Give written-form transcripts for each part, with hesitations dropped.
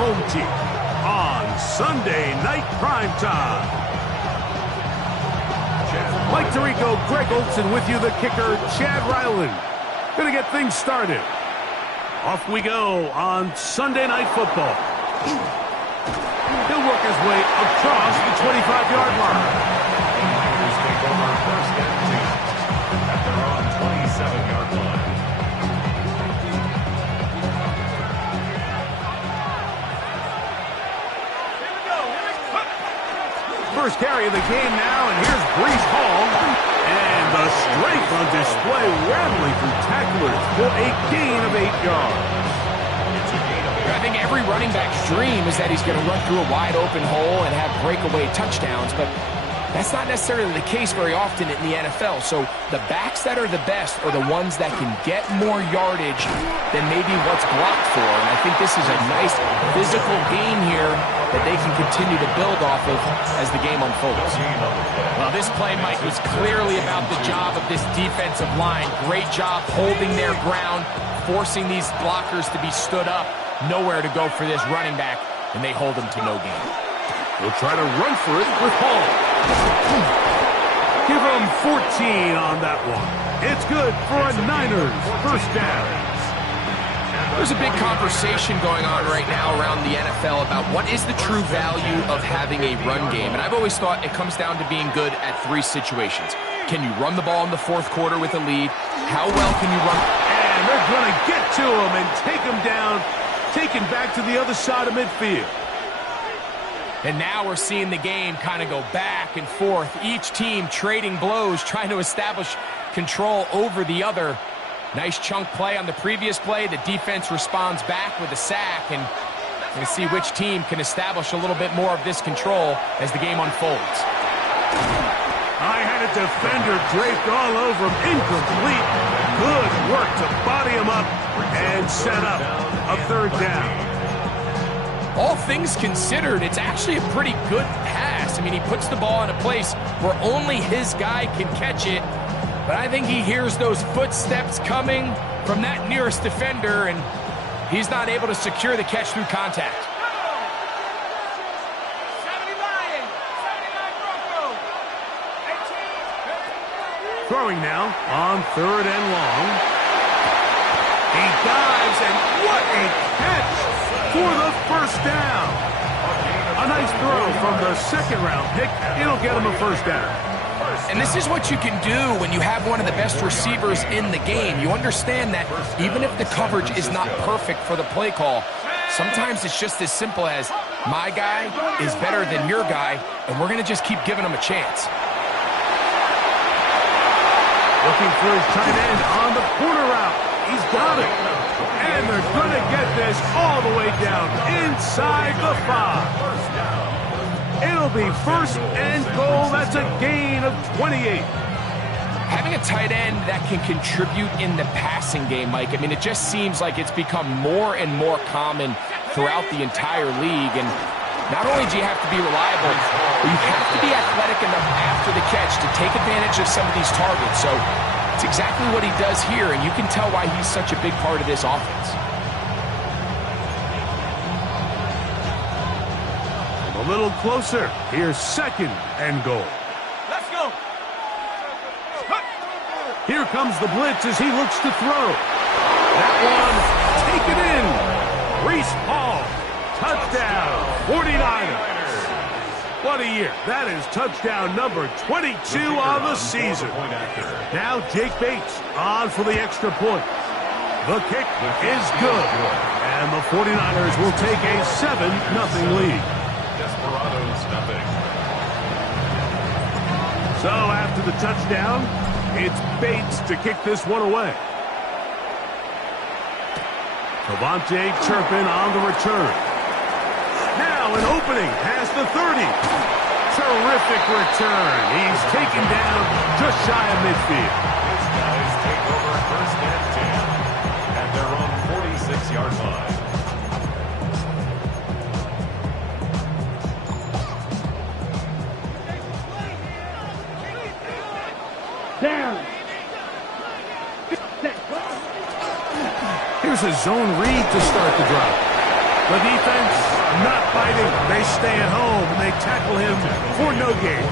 home team on Sunday Night Primetime. Mike Tirico, Greg Olson with you, the kicker, Chad Ryland. Gonna get things started. Off we go on Sunday Night Football. He'll work his way across the 25-yard line. Niners take over first and 10 at their own 27-yard line. First carry of the game now, and here's Breece Hall. And the strength on display, rattling through tacklers for a gain of 8 yards. I think every running back's dream is that he's going to run through a wide open hole and have breakaway touchdowns, but that's not necessarily the case very often in the NFL. So the backs that are the best are the ones that can get more yardage than maybe what's blocked for. And I think this is a nice physical gain here that they can continue to build off of as the game unfolds. Well, this play, Mike, was clearly about the job of this defensive line. Great job holding their ground, forcing these blockers to be stood up. Nowhere to go for this running back, and they hold him to no gain. We'll try to run for it with Hall. Give him 14 on that one. It's good for a Niners first down. There's a big conversation going on right now around the NFL about what is the true value of having a run game. And I've always thought it comes down to being good at 3 situations. Can you run the ball in the 4th quarter with a lead? How well can you run? And they're going to get to him and take him down, taken back to the other side of midfield. And now we're seeing the game kind of go back and forth. Each team trading blows, trying to establish control over the other. Nice chunk play on the previous play. The defense responds back with a sack, and we'll see which team can establish a little bit more of this control as the game unfolds. I had a defender draped all over him, incomplete. Good work to body him up and set up a 3rd down. All things considered, it's actually a pretty good pass. I mean, he puts the ball in a place where only his guy can catch it. But I think he hears those footsteps coming from that nearest defender, and he's not able to secure the catch through contact. Throwing now on 3rd and long. He dives, and what a catch for the first down. A nice throw from the 2nd-round pick. It'll get him a first down. And this is what you can do when you have one of the best receivers in the game. You understand that even if the coverage is not perfect for the play call, sometimes it's just as simple as my guy is better than your guy, and we're going to just keep giving him a chance. Looking for his tight end on the corner route. He's got it. And they're going to get this all the way down inside the 5. It'll be 1st and goal. That's a gain of 28. Having a tight end that can contribute in the passing game, Mike, I mean, it just seems like it's become more and more common throughout the entire league. And not only do you have to be reliable, but you have to be athletic enough after the catch to take advantage of some of these targets. So it's exactly what he does here, and you can tell why he's such a big part of this offense. A little closer. Here's 2nd and goal. Let's go. Here comes the blitz as he looks to throw. That one taken in. Breece Hall. Touchdown. 49ers. What a year. That is touchdown number 22 on the season. Now Jake Bates on for the extra point. The kick is good. And the 49ers will take a 7-0 lead. Desperados, nothing. So after the touchdown, it's Bates to kick this one away. Devontae Turpin on the return. Now an opening past the 30. Terrific return. He's taken down just shy of midfield. His guys take over 1st and 10 at their own 46-yard line. Here's a zone read to start the drive. The defense not fighting. They stay at home, and they tackle him for no gain.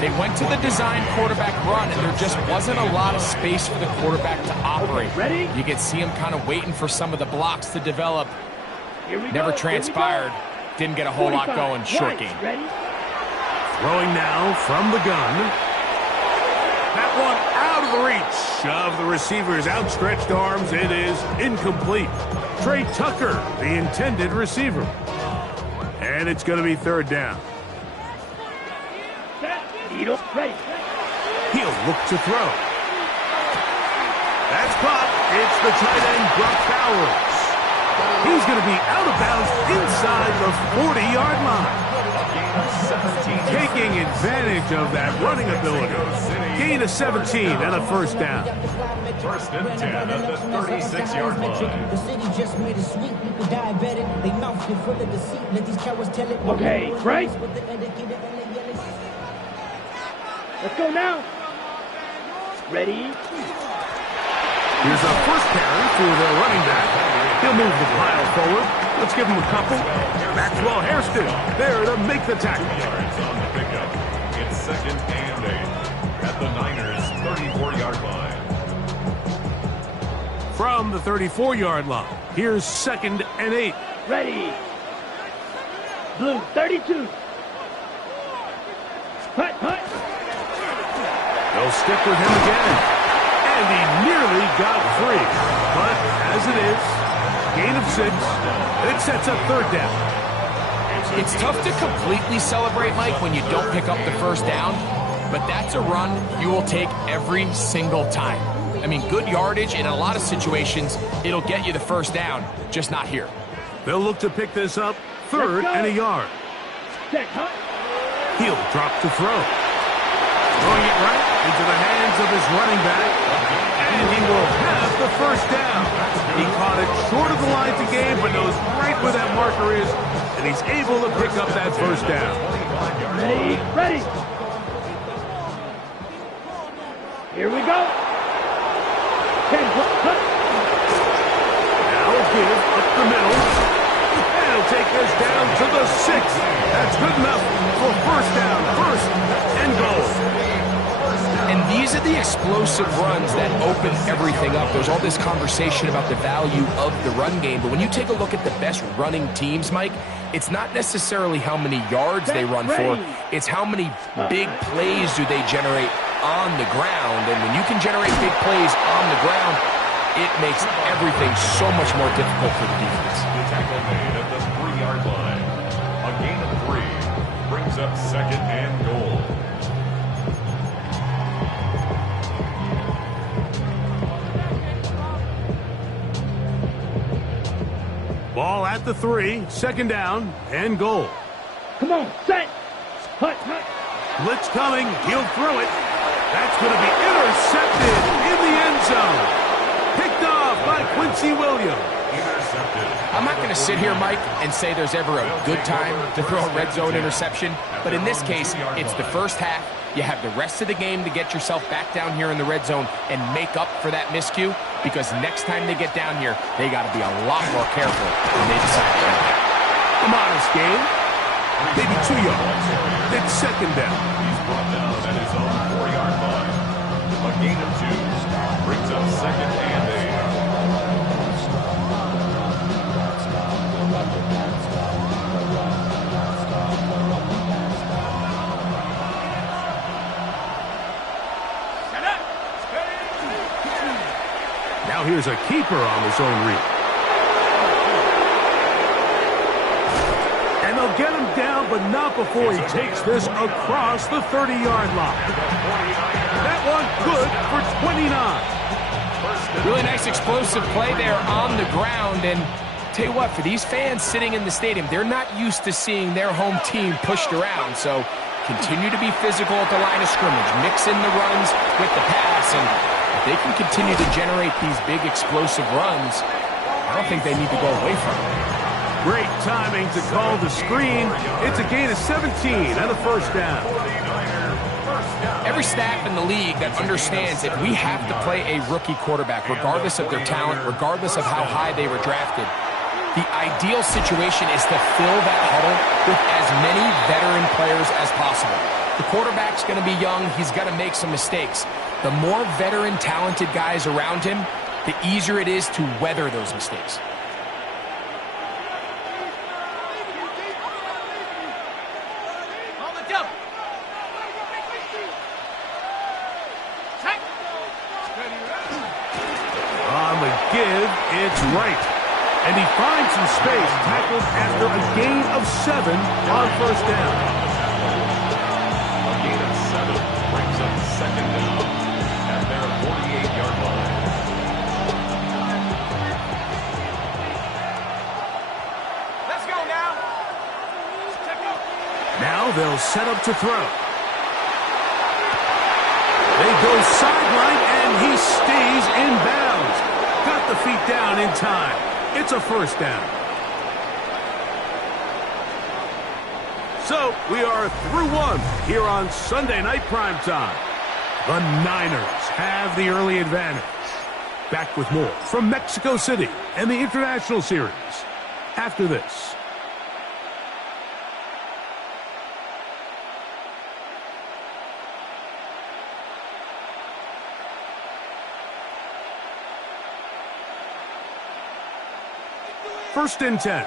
They went to the design quarterback run, and there just wasn't a lot of space for the quarterback to operate. Ready? You could see him kind of waiting for some of the blocks to develop. Never transpired. Didn't get a whole lot going. Short game. Ready? Throwing now from the gun. That one out of the reach of the receiver's outstretched arms. It is incomplete. Trey Tucker, the intended receiver. And it's going to be third down. Ready. He'll look to throw. That's caught. It's the tight end, Brock Bowers. He's going to be out of bounds inside the 40-yard line. Taking advantage of that running ability. Gain of 17 and a first down. First and 10 at the 36-yard line. The city just made a sweep. People diabetic. They mouth get full of deceit. Let these cowards tell it. Okay, right. Let's go now. Ready? Here's a first carry for the running back. He'll move the pile forward. Let's give him a couple. Maxwell Hairston there to make the tackle. Yards on the pickup. It's second and 8 at the Niners' 34-yard line. From the 34-yard line, here's second and 8. Ready. Blue 32. Hut, hut. They'll stick with him again. And he nearly got free. But as it is, gain of 6. It sets up third down. It's tough to completely celebrate, Mike, when you don't pick up the first down. But that's a run you will take every single time. I mean, good yardage, and in a lot of situations, it'll get you the first down, just not here. They'll look to pick this up third and a yard. Check, hut. He'll drop to throw. Throwing it right into the hands of his running back. And he will have the first down. He caught it short of the line to gain, but knows right where that marker is. And he's able to pick up that first down. Ready. Ready. Here we go. 10, hut. Now a give up the middle. And he'll take this down to the 6. That's good enough for first down. First and goal. And these are the explosive runs that open everything up. There's all this conversation about the value of the run game, but when you take a look at the best running teams, Mike, it's not necessarily how many yards they run for, it's how many big plays do they generate on the ground. And when you can generate big plays on the ground, it makes everything so much more difficult for the defense. The tackle made at the 3-yard line. A gain of 3 brings up second and goal. Ball at the 3, second down and goal. Come on, set. Hut, hut. Blitz coming, he'll throw it. That's going to be intercepted in the end zone. Picked off by Quincy Williams. Intercepted. I'm not going to sit here, Mike, and say there's ever a good time to throw a red zone interception, but in this case, it's the first half. You have the rest of the game to get yourself back down here in the red zone and make up for that miscue, because next time they get down here, they got to be a lot more careful when they decide to go. A modest gain, maybe 2 yards. It's second down. He's brought down at his own 4-yard line. A gain of 2 brings up second and 8. Now here's a keeper on his own read. And they'll get him down, but not before he takes this across the 30-yard line. That one good for 29. Really nice explosive play there on the ground, and tell you what, for these fans sitting in the stadium, they're not used to seeing their home team pushed around, so continue to be physical at the line of scrimmage, mix in the runs with the pass, and if they can continue to generate these big explosive runs, I don't think they need to go away from it. Great timing to call the screen. It's a gain of 17 and a first down. Every staff in the league that understands that we have to play a rookie quarterback, regardless of their talent, regardless of how high they were drafted, The ideal situation is to fill that huddle with as many veteran players as possible. The quarterback's going to be young. He's got to make some mistakes. The more veteran, talented guys around him, the easier it is to weather those mistakes. On the give, it's right. And he finds some space, tackled after a gain of 7 on first down. A gain of 7 brings up second down at their 48-yard line. Let's go now. Now they'll set up to throw. They go sideline, and he stays in bounds. Got the feet down in time. It's a first down. So we are through one here on Sunday Night Primetime. The Niners have the early advantage. Back with more from Mexico City and the International Series after this. First and 10.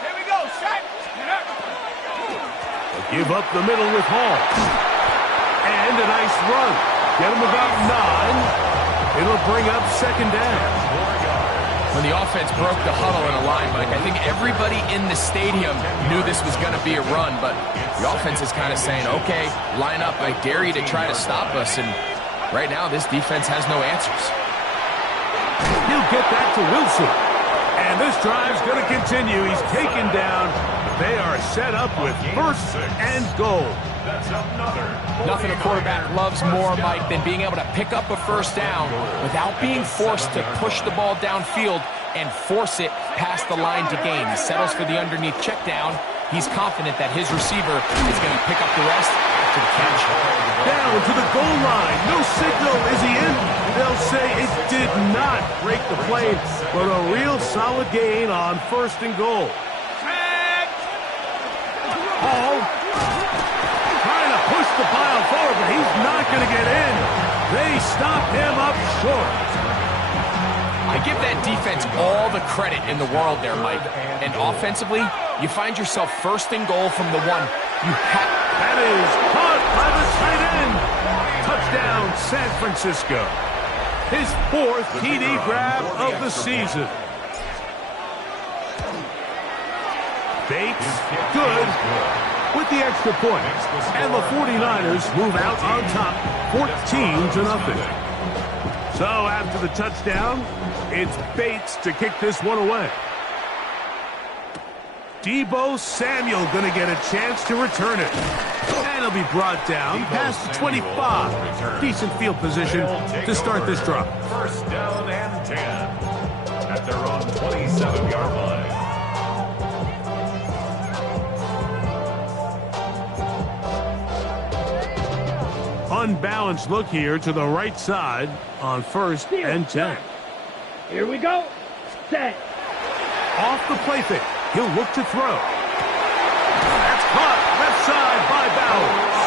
Here we go, set. Give up the middle with Hall. And a nice run. Get him about 9. It'll bring up second down. When the offense broke the huddle in a line, Mike, I think everybody in the stadium knew this was going to be a run, but the offense is kind of saying, okay, line up, I dare you to try to stop us, and right now this defense has no answers. He'll get that to Wilson. And this drive's going to continue. He's taken down. They are set up with first and goal. That's another. Nothing a quarterback loves more, Mike, than being able to pick up a first down without being forced to push the ball downfield and force it past the line to gain. He settles for the underneath check down. He's confident that his receiver is going to pick up the rest after the catch. Down to the goal line. No signal. Is he in? They'll say it did not break the plane, but a real solid gain on first and goal. Hall trying to push the pile forward, but he's not going to get in. They stop him up short. I give that defense all the credit in the world there, Mike. And offensively, you find yourself first and goal from the one. That is caught by the tight end. Touchdown, San Francisco. His 4th TD grab of the season. Bates, good, with the extra point. And the 49ers move out on top, 14-0. So after the touchdown, it's Bates to kick this one away. Deebo Samuel going to get a chance to return it. And he'll be brought down past the 25. Decent field position to start this drive. First down and 10 at their own 27-yard line. Unbalanced look here to the right side on first and 10. Here we go. Set. Off the play fake. He'll look to throw. That's caught left side by Bowers.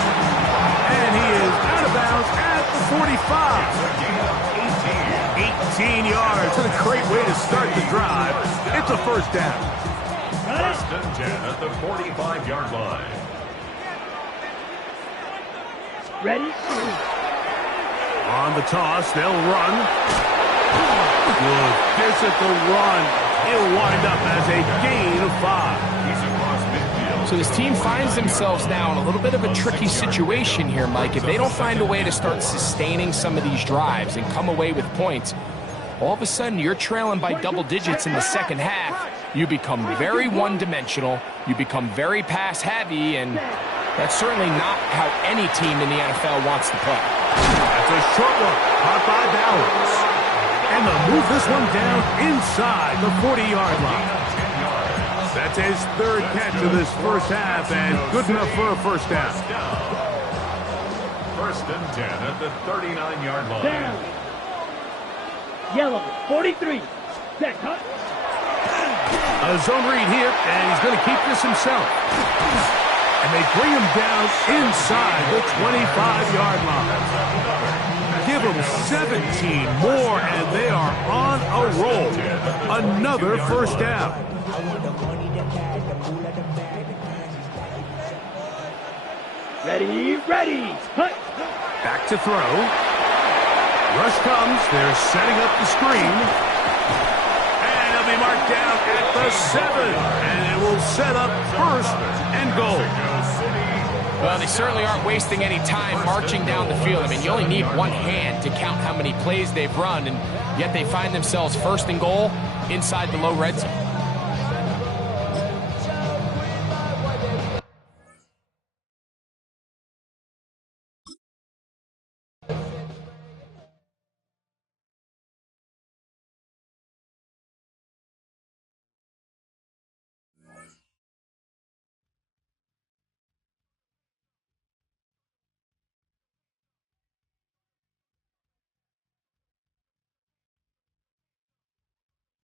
And he is out of bounds at the 45. 18 yards. And a great way to start the drive. It's a first down. First and 10 at the 45-yard line. Ready? On the toss, they'll run. Good physical run. He'll wind up as a gain of 5. He's across midfield. So this team finds themselves now in a little bit of a tricky situation here, Mike. If they don't find a way to start sustaining some of these drives and come away with points, all of a sudden you're trailing by double digits in the second half. You become very one-dimensional. You become very pass-heavy, and that's certainly not how any team in the NFL wants to play. That's a short one. Caught by Bowers. And they'll move this one down inside the 40-yard line. That's his 3rd catch of this first half, and good enough for a first down. First and 10 at the 39-yard line. Down. Yellow, 43. Set, cut. A zone read here, and he's going to keep this himself. And they bring him down inside the 25-yard line. Give them 17 more, and they are on a roll. Another first down. Ready, ready, cut. Back to throw. Rush comes. They're setting up the screen. And he'll be marked down at the 7. And it will set up first and goal. Well, they certainly aren't wasting any time marching down the field. I mean, you only need one hand to count how many plays they've run, and yet they find themselves first and goal inside the low red zone.